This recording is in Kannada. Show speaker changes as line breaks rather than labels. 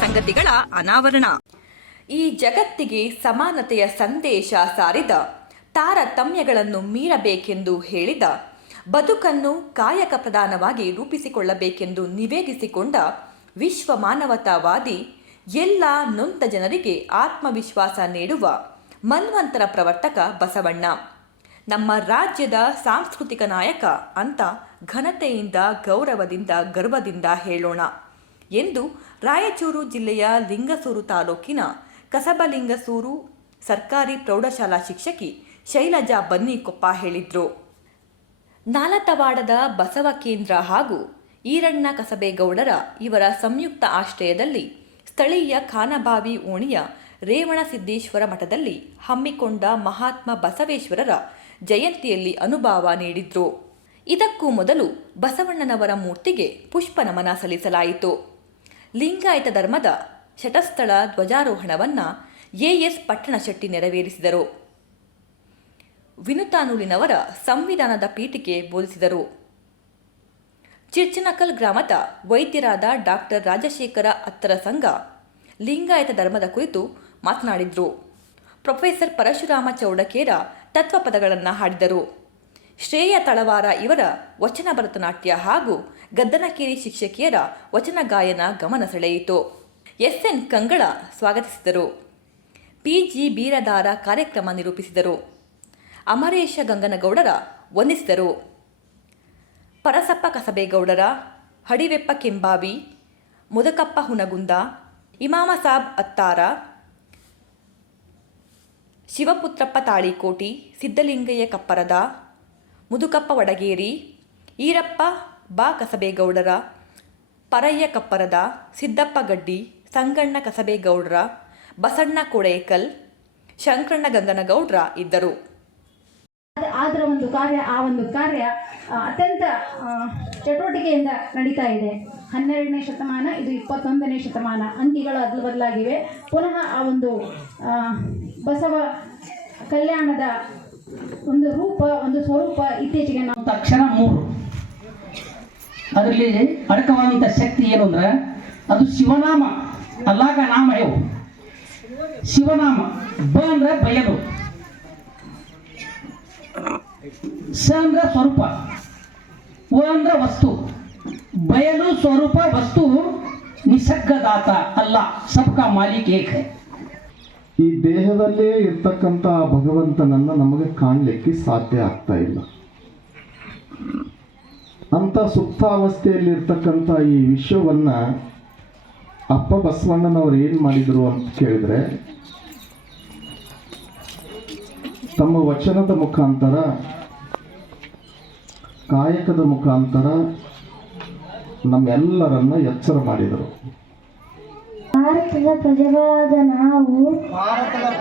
ಸಂಗತಿಗಳ ಅನಾವರಣ. ಈ ಜಗತ್ತಿಗೆ ಸಮಾನತೆಯ ಸಂದೇಶ ಸಾರಿದ ತಾರತಮ್ಯಗಳನ್ನು ಮೀರಬೇಕೆಂದು ಹೇಳಿದ, ಬದುಕನ್ನು ಕಾಯಕ ಪ್ರಧಾನವಾಗಿ ರೂಪಿಸಿಕೊಳ್ಳಬೇಕೆಂದು ನಿವೇದಿಸಿಕೊಂಡ ವಿಶ್ವ ಮಾನವತಾವಾದಿ ಎಲ್ಲ ನೊಂದ ಜನರಿಗೆ ಆತ್ಮವಿಶ್ವಾಸ ನೀಡುವ ಮನ್ವಂತರ ಪ್ರವರ್ತಕ ಬಸವಣ್ಣ. ನಮ್ಮ ರಾಜ್ಯದ ಸಾಂಸ್ಕೃತಿಕ ನಾಯಕ ಅಂತ ಘನತೆಯಿಂದ, ಗೌರವದಿಂದ, ಗರ್ವದಿಂದ ಹೇಳೋಣ. ಎಂದು ರಾಯಚೂರು ಜಿಲ್ಲೆಯ ಲಿಂಗಸೂರು ತಾಲೂಕಿನ ಕಸಬಲಿಂಗಸೂರು ಸರ್ಕಾರಿ ಪ್ರೌಢಶಾಲಾ ಶಿಕ್ಷಕಿ ಶೈಲಜಾ ಬನ್ನಿಕೊಪ್ಪ ಹೇಳಿದ್ರು. ನಾಲತವಾಡದ ಬಸವ ಕೇಂದ್ರ ಹಾಗೂ ಈರಣ್ಣ ಕಸಬೇಗೌಡರ ಇವರ ಸಂಯುಕ್ತ ಆಶ್ರಯದಲ್ಲಿ ಸ್ಥಳೀಯ ಖಾನಬಾವಿ ಓಣಿಯ ರೇವಣಸಿದ್ದೇಶ್ವರ ಮಠದಲ್ಲಿ ಹಮ್ಮಿಕೊಂಡ ಮಹಾತ್ಮ ಬಸವೇಶ್ವರರ ಜಯಂತಿಯಲ್ಲಿ ಅನುಭಾವ ನೀಡಿದ್ರು. ಇದಕ್ಕೂ ಮೊದಲು ಬಸವಣ್ಣನವರ ಮೂರ್ತಿಗೆ ಪುಷ್ಪ ನಮನ ಸಲ್ಲಿಸಲಾಯಿತು. ಲಿಂಗಾಯತ ಧರ್ಮದ ಶಟಸ್ಥಳ ಧ್ವಜಾರೋಹಣವನ್ನು ಎಎಸ್ ಪಟ್ಟಣಶೆಟ್ಟಿ ನೆರವೇರಿಸಿದರು. ವಿನುತಾನೂಲಿನವರ ಸಂವಿಧಾನದ ಪೀಠಿಕೆ ಬೋಧಿಸಿದರು. ಚಿರ್ಚನಕಲ್ ಗ್ರಾಮದ ವೈದ್ಯರಾದ ಡಾಕ್ಟರ್ ರಾಜಶೇಖರ ಅತ್ತರ ಸಂಘ ಲಿಂಗಾಯತ ಧರ್ಮದ ಕುರಿತು ಮಾತನಾಡಿದರು. ಪ್ರೊಫೆಸರ್ ಪರಶುರಾಮ ಚೌಡಕೇರ ತತ್ವಪದಗಳನ್ನು ಹಾಡಿದರು. ಶ್ರೇಯ ತಳವಾರ ಇವರ ವಚನ ಭರತನಾಟ್ಯ ಹಾಗೂ ಗದ್ದನಕೇರಿ ಶಿಕ್ಷಕಿಯರ ವಚನ ಗಾಯನ ಗಮನ ಸೆಳೆಯಿತು. ಎಸ್ಎನ್ ಕಂಗಳ ಸ್ವಾಗತಿಸಿದರು. ಪಿಜಿ ಬೀರದಾರ ಕಾರ್ಯಕ್ರಮ ನಿರೂಪಿಸಿದರು. ಅಮರೇಶ ಗಂಗನಗೌಡರ ವಂದಿಸಿದರು. ಪರಸಪ್ಪ ಕಸಬೇಗೌಡರ, ಹಡಿವೆಪ್ಪ ಕೆಂಬಾವಿ, ಮುದಕಪ್ಪ ಹುನಗುಂದ, ಇಮಾಮ ಸಾಬ್ ಅತ್ತಾರ, ಶಿವಪುತ್ರಪ್ಪ ತಾಳಿಕೋಟಿ ಸಿದ್ದಲಿಂಗಯ್ಯ ಕಪ್ಪರದ ಮುದುಕಪ್ಪ ವಡಗೇರಿ ಈರಪ್ಪ ಬಾ ಕಸಬೇಗೌಡರ, ಪರಯ್ಯ ಕಪ್ಪರದ, ಸಿದ್ದಪ್ಪ ಗಡ್ಡಿ, ಸಂಗಣ್ಣ ಕಸಬೇಗೌಡರ, ಬಸಣ್ಣ ಕೊಡೇಕಲ್, ಶಂಕರಣ್ಣ ಗಂಗನಗೌಡ್ರ ಇದ್ದರು.
ಅದ- ಅದರ ಒಂದು ಕಾರ್ಯ, ಆ ಒಂದು ಕಾರ್ಯ ಅತ್ಯಂತ ಚಟುವಟಿಕೆಯಿಂದ ನಡೀತಾ ಇದೆ. ಹನ್ನೆರಡನೇ ಶತಮಾನ, ಇದು ಇಪ್ಪತ್ತೊಂದನೇ ಶತಮಾನ. ಅಂಕಿಗಳು ಅದು ಬದಲಾಗಿವೆ. ಪುನಃ ಆ ಒಂದು ಬಸವ ಕಲ್ಯಾಣದ ಒಂದು ರೂಪ, ಒಂದು ಸ್ವರೂಪ ಇತ್ತೀಚೆಗೆ ನಾವು
ತಕ್ಷಣ ಮೂರು. ಅದರಲ್ಲಿ ಅಡಕವಾದಂಥ ಶಕ್ತಿ ಏನು ಅಂದ್ರೆ, ಅದು ಶಿವನಾಮ, ಅಲ್ಲಾಗ ನಾಮ ಶಿವನಾಮ, ಬ ಅಂದ್ರೆ ಬಯಲು. ಸ ಅಂದ್ರೆ ಸ್ವರೂಪ. ವ ಅಂದ್ರೆ ವಸ್ತು. ಬಯಲು, ಸ್ವರೂಪ, ವಸ್ತು, ನಿಸರ್ಗದಾತ, ಅಲ್ಲ, ಸಬ್ಕಾ ಮಾಲಿಕ್ ಏಕ್.
ಈ ದೇಹದಲ್ಲೇ ಇರ್ತಕ್ಕಂಥ ಭಗವಂತನನ್ನ ನಮಗೆ ಕಾಣಲಿಕ್ಕೆ ಸಾಧ್ಯ ಆಗ್ತಾ ಇಲ್ಲ. ಅಂತ ಸುಪ್ತಾವಸ್ಥೆಯಲ್ಲಿ ಇರ್ತಕ್ಕಂಥ ಈ ವಿಶ್ವವನ್ನ ಅಪ್ಪ ಬಸವಣ್ಣನವರು ಏನು ಮಾಡಿದರು ಅಂತ ಕೇಳಿದ್ರೆ, ತಮ್ಮ ವಚನದ ಮುಖಾಂತರ, ಕಾಯಕದ ಮುಖಾಂತರ ನಮ್ಮೆಲ್ಲರನ್ನ ಎಚ್ಚರ ಮಾಡಿದರು.
ಭಾರತದ ಪ್ರಜೆಗಳಾದ ನಾವು ಭಾರತವನ್ನು